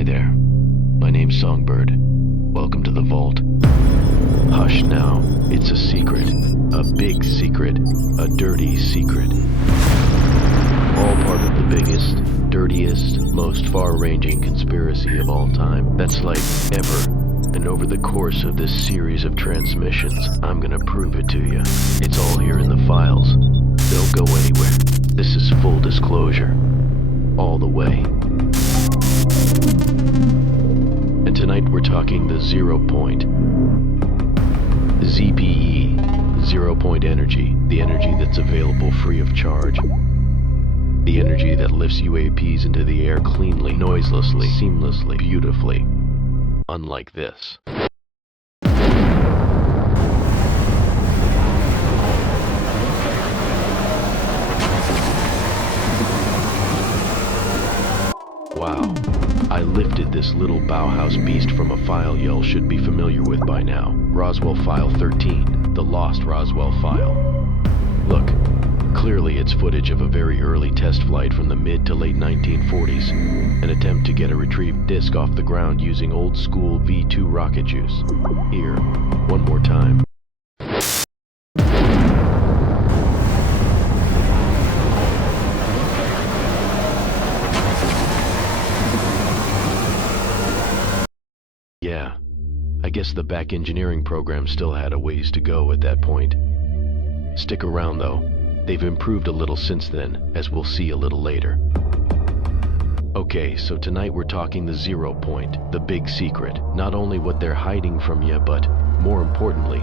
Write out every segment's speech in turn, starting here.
Hi there. My name's Songbird. Welcome to the vault. Hush now. It's a secret. A big secret. A dirty secret. All part of the biggest, dirtiest, most far-ranging conspiracy of all time. That's like ever. And over the course of this series of transmissions, I'm gonna prove it to you. It's all here in the files. Don't go anywhere. This is full disclosure. All the way. And tonight we're talking the 0 point. ZPE, 0 point energy, the energy that's available free of charge. The energy that lifts UAPs into the air cleanly, noiselessly, seamlessly, beautifully. Unlike this. Wow. I lifted this little Bauhaus beast from a file y'all should be familiar with by now. Roswell File 13, the lost Roswell file. Look, clearly it's footage of a very early test flight from the mid to late 1940s, an attempt to get a retrieved disc off the ground using old school V2 rocket juice. Here, one more time. Yeah, I guess the back engineering program still had a ways to go at that point. Stick around though. They've improved a little since then, as we'll see a little later. Okay, so tonight we're talking the 0 point, the big secret. Not only what they're hiding from you, but more importantly,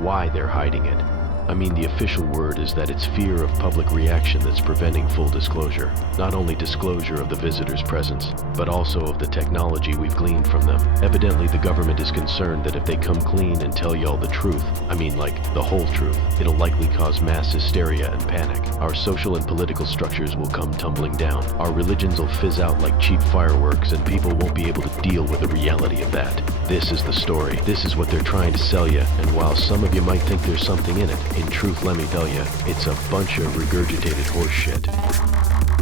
why they're hiding it. I mean, the official word is that it's fear of public reaction that's preventing full disclosure. Not only disclosure of the visitor's presence, but also of the technology we've gleaned from them. Evidently, the government is concerned that if they come clean and tell y'all the truth, I mean like the whole truth, it'll likely cause mass hysteria and panic. Our social and political structures will come tumbling down. Our religions will fizz out like cheap fireworks, and people won't be able to deal with the reality of that. This is the story. This is what they're trying to sell you, and while some of you might think there's something in it, in truth, let me tell you, it's a bunch of regurgitated horse shit.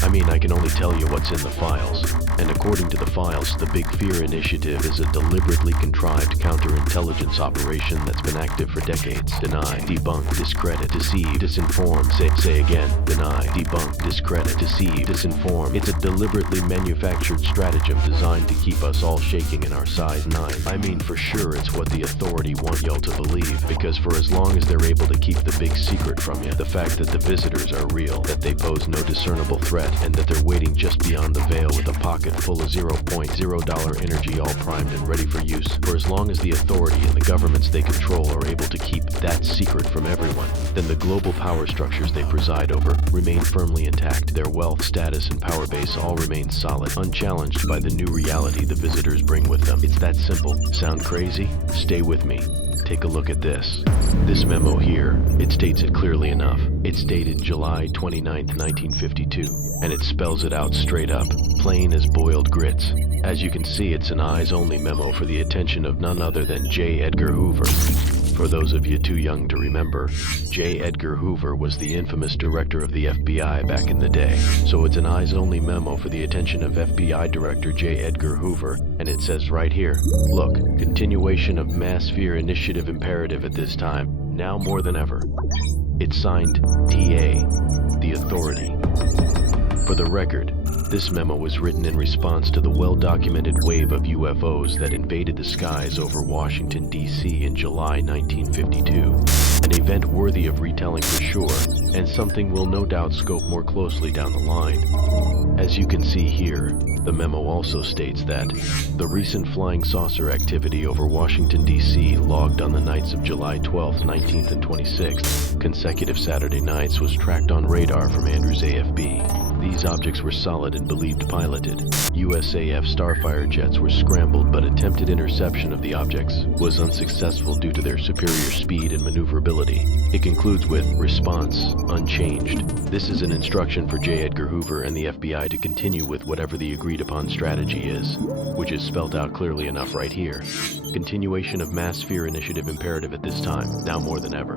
I mean, I can only tell you what's in the files. And according to the files, the Big Fear Initiative is a deliberately contrived counterintelligence operation that's been active for decades. Deny, debunk, discredit, deceive, disinform. Say again. Deny, debunk, discredit, deceive, disinform. It's a deliberately manufactured stratagem designed to keep us all shaking in our size 9. I mean, for sure it's what the authority want y'all to believe, because for as long as they're able to keep the big secret from you, the fact that the visitors are real, that they pose no discernible threat, and that they're waiting just beyond the veil with a pocket full of $0.0 energy all primed and ready for use. For as long as the authority and the governments they control are able to keep that secret from everyone, then the global power structures they preside over remain firmly intact. Their wealth, status, and power base all remain solid, unchallenged by the new reality the visitors bring with them. It's that simple. Sound crazy? Stay with me. Take a look at this. This memo here, it states it clearly enough. It's dated July 29th, 1952, and it spells it out straight up, plain as boiled grits. As you can see, it's an eyes-only memo for the attention of none other than J. Edgar Hoover. For those of you too young to remember, J. Edgar Hoover was the infamous director of the FBI back in the day. So it's an eyes-only memo for the attention of FBI Director J. Edgar Hoover, and it says right here, look, continuation of mass fear initiative imperative at this time, now more than ever. It's signed TA, the authority. For the record, this memo was written in response to the well-documented wave of UFOs that invaded the skies over Washington, D.C. in July 1952. An event worthy of retelling for sure, and something we'll no doubt scope more closely down the line. As you can see here, the memo also states that the recent flying saucer activity over Washington, D.C. logged on the nights of July 12th, 19th, and 26th, consecutive Saturday nights, was tracked on radar from Andrews AFB. These objects were solid and believed piloted. USAF Starfire jets were scrambled, but attempted interception of the objects was unsuccessful due to their superior speed and maneuverability. It concludes with response unchanged. This is an instruction for J. Edgar Hoover and the FBI to continue with whatever the agreed upon strategy is, which is spelled out clearly enough right here. Continuation of mass fear initiative imperative at this time, now more than ever.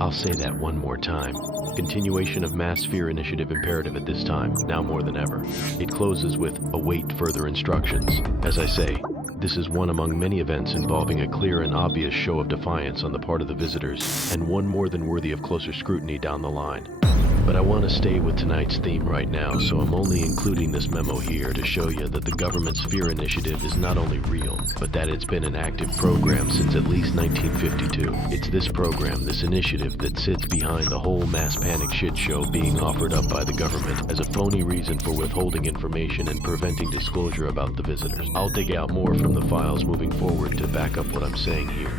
I'll say that one more time. Continuation of mass sphere initiative imperative at this time, now more than ever. It closes with, await further instructions. As I say, this is one among many events involving a clear and obvious show of defiance on the part of the visitors, and one more than worthy of closer scrutiny down the line. But I want to stay with tonight's theme right now, so I'm only including this memo here to show you that the government sphere initiative is not only real, but that it's been an active program since at least 1952. It's this program, this initiative, that sits behind the whole mass panic shit show being offered up by the government as a phony reason for withholding information and preventing disclosure about the visitors. I'll dig out more from the files moving forward to back up what I'm saying here.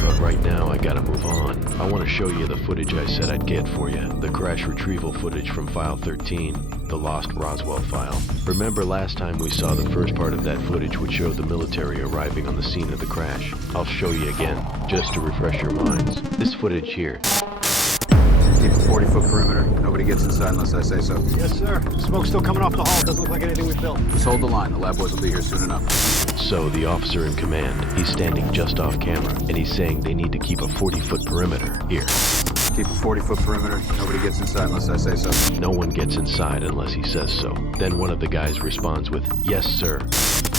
But right now, I gotta move on. I want to show you the footage I said I'd get for you. The crash-retrieval footage from File 13, the lost Roswell file. Remember last time we saw the first part of that footage which showed the military arriving on the scene of the crash? I'll show you again, just to refresh your minds. This footage here. Keep a 40-foot perimeter. Nobody gets inside unless I say so. Yes, sir. Smoke's still coming off the hall. Doesn't look like anything we've built. Just hold the line. The lab boys will be here soon enough. So the officer in command, he's standing just off camera, and he's saying they need to keep a 40-foot perimeter. Here. Keep a 40-foot perimeter. Nobody gets inside unless I say so. No one gets inside unless he says so. Then one of the guys responds with, yes, sir.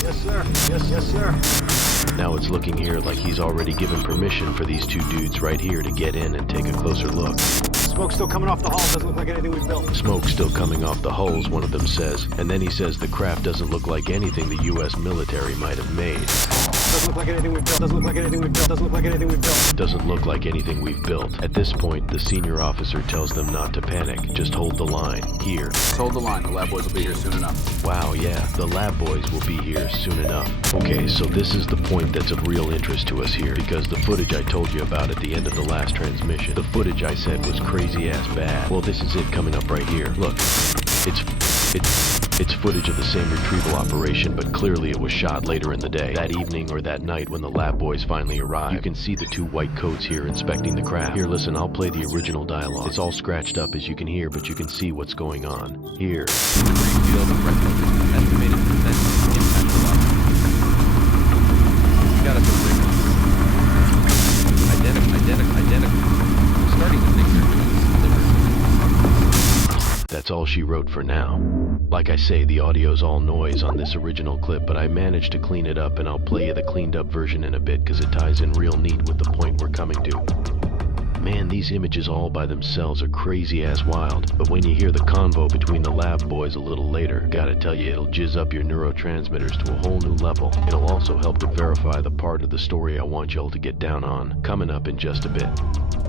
Yes, sir. Yes, sir. Now it's looking here like he's already given permission for these two dudes right here to get in and take a closer look. Smoke's still coming off the hull. Doesn't look like anything we've built. Smoke's still coming off the hulls, one of them says. And then he says the craft doesn't look like anything the U.S. military might have made. Doesn't look like anything we've built. Doesn't look like anything we've built. Doesn't look like anything we've built. Doesn't look like anything we've built. At this point, the senior officer tells them not to panic. Just hold the line. Here. Just hold the line. The lab boys will be here soon enough. Wow, yeah. The lab boys will be here soon enough. Okay, so this is the point that's of real interest to us here, because the footage I told you about at the end of the last transmission, the footage I said was crazy-ass bad. Well, this is it coming up right here. Look. It's footage of the same retrieval operation, but clearly it was shot later in the day, that evening or that night when the lab boys finally arrived. You can see the two white coats here inspecting the craft. Here, listen, I'll play the original dialogue. It's all scratched up as you can hear, but you can see what's going on. Here. Estimated percent impact velocity. You gotta feel big. Identical. Starting to think they're doing this. That's all she wrote for now. Like I say, the audio's all noise on this original clip, but I managed to clean it up, and I'll play you the cleaned up version in a bit because it ties in real neat with the point we're coming to. Man, these images all by themselves are crazy-ass wild, but when you hear the convo between the lab boys a little later, gotta tell you, it'll jizz up your neurotransmitters to a whole new level. It'll also help to verify the part of the story I want y'all to get down on, coming up in just a bit.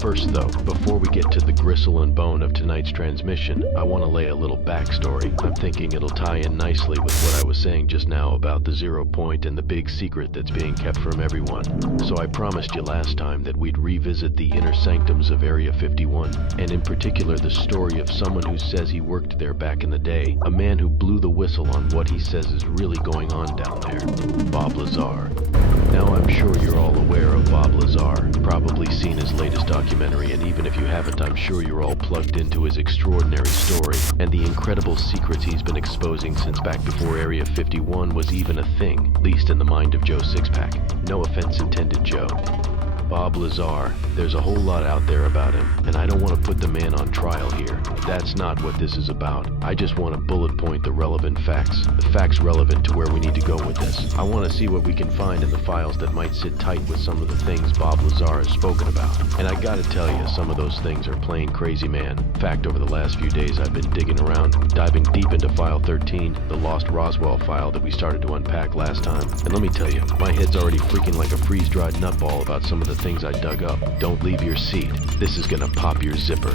First though, before we get to the gristle and bone of tonight's transmission, I want to lay a little backstory. I'm thinking it'll tie in nicely with what I was saying just now about the 0 point and the big secret that's being kept from everyone. So I promised you last time that we'd revisit the inner sanctums of Area 51, and in particular the story of someone who says he worked there back in the day, a man who blew the whistle on what he says is really going on down there, Bob Lazar. Now I'm sure you're all aware of Bob Lazar, probably seen his latest documentary, and even if you haven't, I'm sure you're all plugged into his extraordinary story and the incredible secrets he's been exposing since back before Area 51 was even a thing, least in the mind of Joe Sixpack. No offense intended, Joe. Bob Lazar, there's a whole lot out there about him, and I don't want to put the man on trial here. That's not what this is about. I just want to bullet point the relevant facts, the facts relevant to where we need to go with this. I want to see what we can find in the files that might sit tight with some of the things Bob Lazar has spoken about. And I gotta tell you, some of those things are plain crazy, man. In fact, over the last few days I've been digging around, diving deep into File 13, the lost Roswell file that we started to unpack last time. And let me tell you, my head's already freaking like a freeze-dried nutball about some of the things I dug up. Don't leave your seat. This is gonna pop your zipper.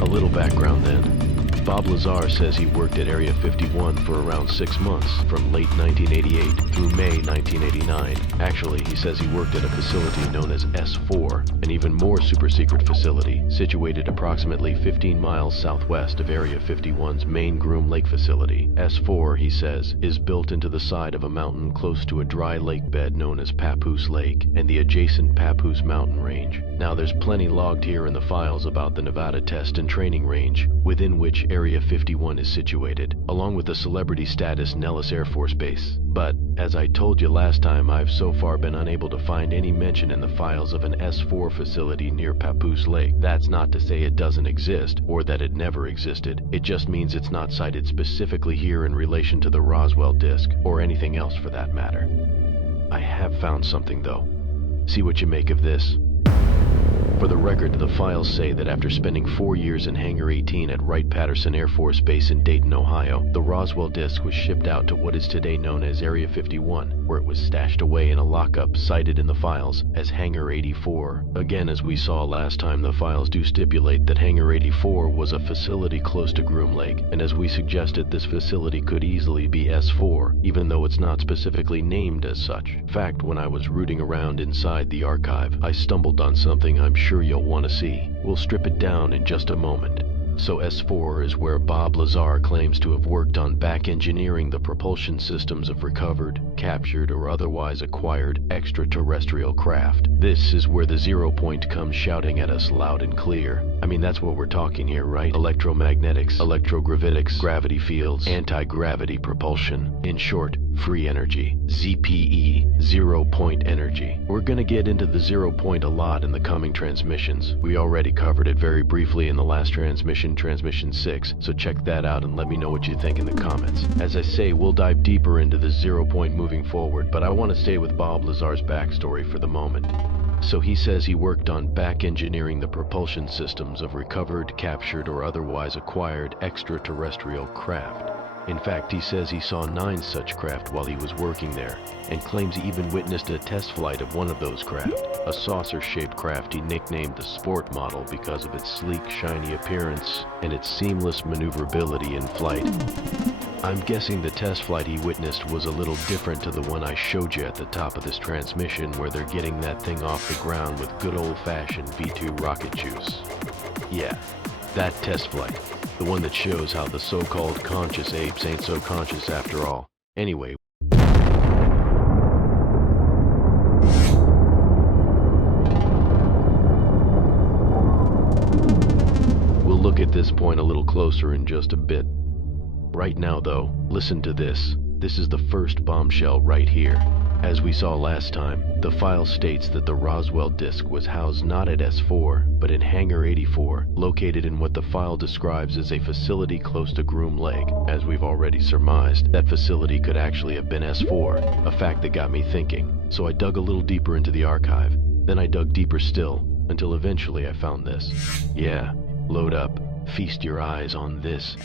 A little background then. Bob Lazar says he worked at Area 51 for around 6 months, from late 1988 through May 1989. Actually, he says he worked at a facility known as S4, an even more super-secret facility, situated approximately 15 miles southwest of Area 51's main Groom Lake facility. S4, he says, is built into the side of a mountain close to a dry lake bed known as Papoose Lake, and the adjacent Papoose mountain range. Now, there's plenty logged here in the files about the Nevada test and training range, within which Area 51 is situated, along with the celebrity status Nellis Air Force Base. But, as I told you last time, I've so far been unable to find any mention in the files of an S4 facility near Papoose Lake. That's not to say it doesn't exist, or that it never existed. It just means it's not cited specifically here in relation to the Roswell disk, or anything else for that matter. I have found something though. See what you make of this. For the record, the files say that after spending 4 years in Hangar 18 at Wright-Patterson Air Force Base in Dayton, Ohio, the Roswell disk was shipped out to what is today known as Area 51, where it was stashed away in a lockup cited in the files as Hangar 84. Again, as we saw last time, the files do stipulate that Hangar 84 was a facility close to Groom Lake, and as we suggested, this facility could easily be S4, even though it's not specifically named as such. In fact, when I was rooting around inside the archive, I stumbled on something I'm sure you'll want to see. We'll strip it down in just a moment. So S4 is where Bob Lazar claims to have worked on back engineering the propulsion systems of recovered, captured, or otherwise acquired extraterrestrial craft. This is where the 0 point comes shouting at us loud and clear. I mean, that's what we're talking here, right? Electro-magnetics, electro-gravitics, gravity fields, anti-gravity propulsion. In short, free energy. ZPE, 0 point energy. We're gonna get into the 0 point a lot in the coming transmissions. We already covered it very briefly in the last transmission, transmission 6, so check that out and let me know what you think in the comments. As I say, we'll dive deeper into the 0 point moving forward, but I want to stay with Bob Lazar's backstory for the moment. So he says he worked on back engineering the propulsion systems of recovered, captured, or otherwise acquired extraterrestrial craft. In fact, he says he saw 9 such craft while he was working there, and claims he even witnessed a test flight of one of those craft, a saucer-shaped craft he nicknamed the Sport Model because of its sleek, shiny appearance and its seamless maneuverability in flight. I'm guessing the test flight he witnessed was a little different to the one I showed you at the top of this transmission, where they're getting that thing off the ground with good old-fashioned V2 rocket juice. Yeah, that test flight. The one that shows how the so-called conscious apes ain't so conscious after all. Anyway, we'll look at this point a little closer in just a bit. Right now though, listen to this. This is the first bombshell right here. As we saw last time, the file states that the Roswell disk was housed not at S4, but in Hangar 84, located in what the file describes as a facility close to Groom Lake. As we've already surmised, that facility could actually have been S4, a fact that got me thinking. So I dug a little deeper into the archive. Then I dug deeper still, until eventually I found this. Yeah, load up, feast your eyes on this.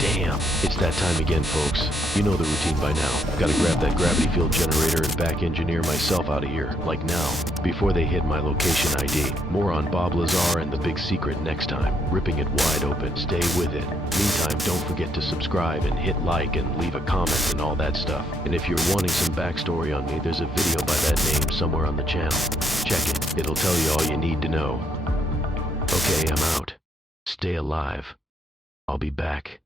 Damn, it's that time again, folks. You know the routine by now. Gotta grab that gravity field generator and back engineer myself out of here, like now, before they hit my location ID. More on Bob Lazar and the big secret next time, ripping it wide open. Stay with it. Meantime, don't forget to subscribe and hit like and leave a comment and all that stuff. And if you're wanting some backstory on me, there's a video by that name somewhere on the channel. Check it. It'll tell you all you need to know. Okay, I'm out. Stay alive. I'll be back.